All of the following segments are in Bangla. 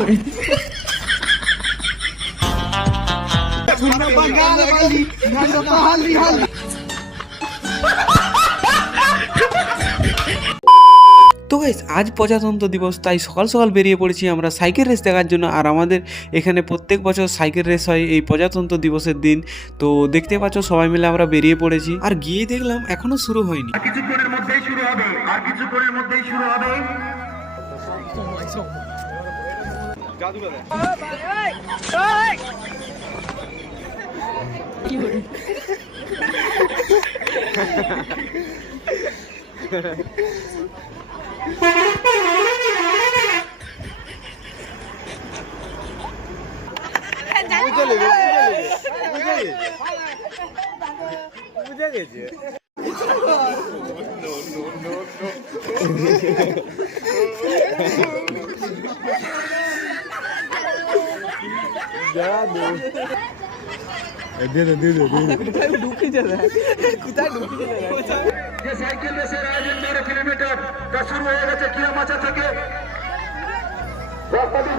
তো গাইস আজ প্রজাতন্ত্র দিবস, তাই সকাল সকাল বেরিয়ে পড়েছি আমরা সাইকেল রেস দেখার জন্য। আর আমাদের এখানে প্রত্যেক বছর সাইকেল রেস হয় এই প্রজাতন্ত্র দিবসের দিন। তো দেখতে পাচ্ছ সবাই মিলে আমরা বেরিয়ে পড়েছি, আর গিয়ে দেখলাম এখনো শুরু হয়নি। কিছুক্ষণের মধ্যেই শুরু হবে, আর কিছুক্ষণের মধ্যেই শুরু হবে। বুঝে গেছে। সাইকেল রেসের আয়োজন 12 কিলোমিটার তা শুরু হয়ে গেছে কিয়ামাচা থেকে। রাস্তাটি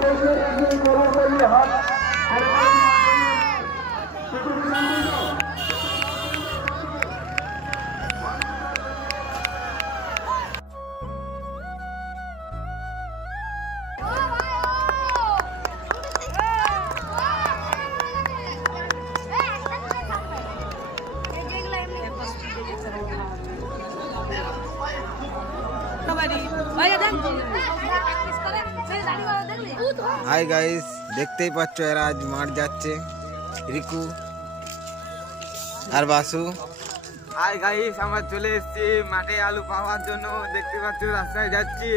হাই গাইস, দেখতেই পাচ্ছ এরা আজ মাঠ যাচ্ছে, রিকু আর বাসু। হাই গাইস, আমরা চলে এসেছি মাঠে আলু পাওয়ার জন্য। দেখতে পাচ্ছ রাস্তায় যাচ্ছি।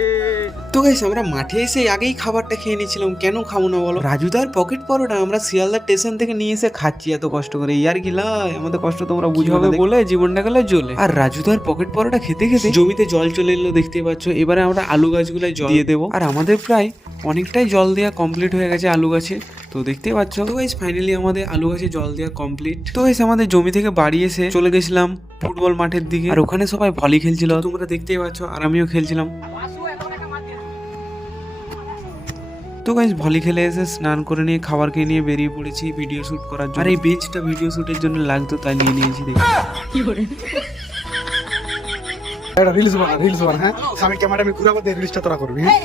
তো গাইস আমরা মাঠে এসে আগেই খাবারটা খেয়ে নিয়েছিলাম, কেন খাবো না বলো। রাজুদার পকেট পরোটা আমরা শিয়ালদা স্টেশন থেকে নিয়ে এসে খাচ্ছি এত কষ্ট করে। ইয়ার কি লাই, আমাদের কষ্ট তোমরা বুঝাবে বলে জীবনটা গেলে জ্বলে। আর রাজুদার পকেট পরোটা খেতে খেতে জমিতে জল চলে এলো, দেখতে পাচ্ছ। এবারে আমরা আলু গাছগুলোয় জল দিয়ে দেবো। আর আমাদের প্রায় অনেকটাই জল দেওয়া কমপ্লিট হয়ে গেছে আলু গাছে, তো দেখতে পাচ্ছ। তো গাইস ফাইনালি আমাদের আলু গাছে জল দেওয়া কমপ্লিট। তো গাইস আমাদের জমি থেকে বাড়ি এসে চলে গেছিলাম ফুটবল মাঠের দিকে, আর ওখানে সবাই ভলি খেলছিল, তোমরা দেখতেই পাচ্ছ, আর আমিও খেলছিলাম। তো গাইস ভলি খেলে এসে স্নান করে নিয়ে খাবার খেয়ে নিয়ে বেরিয়ে পড়েছি ভিডিও শুট করার জন্য। আর এই বেঞ্চটা ভিডিও শুটের জন্য লাগতো, তাই নিয়ে নিয়েছি। দেখি রিলস বানা, হ্যাঁ আমি ক্যামেরা আমি ঘুরাবো, রিলসটা তোরা করবি। হ্যাঁ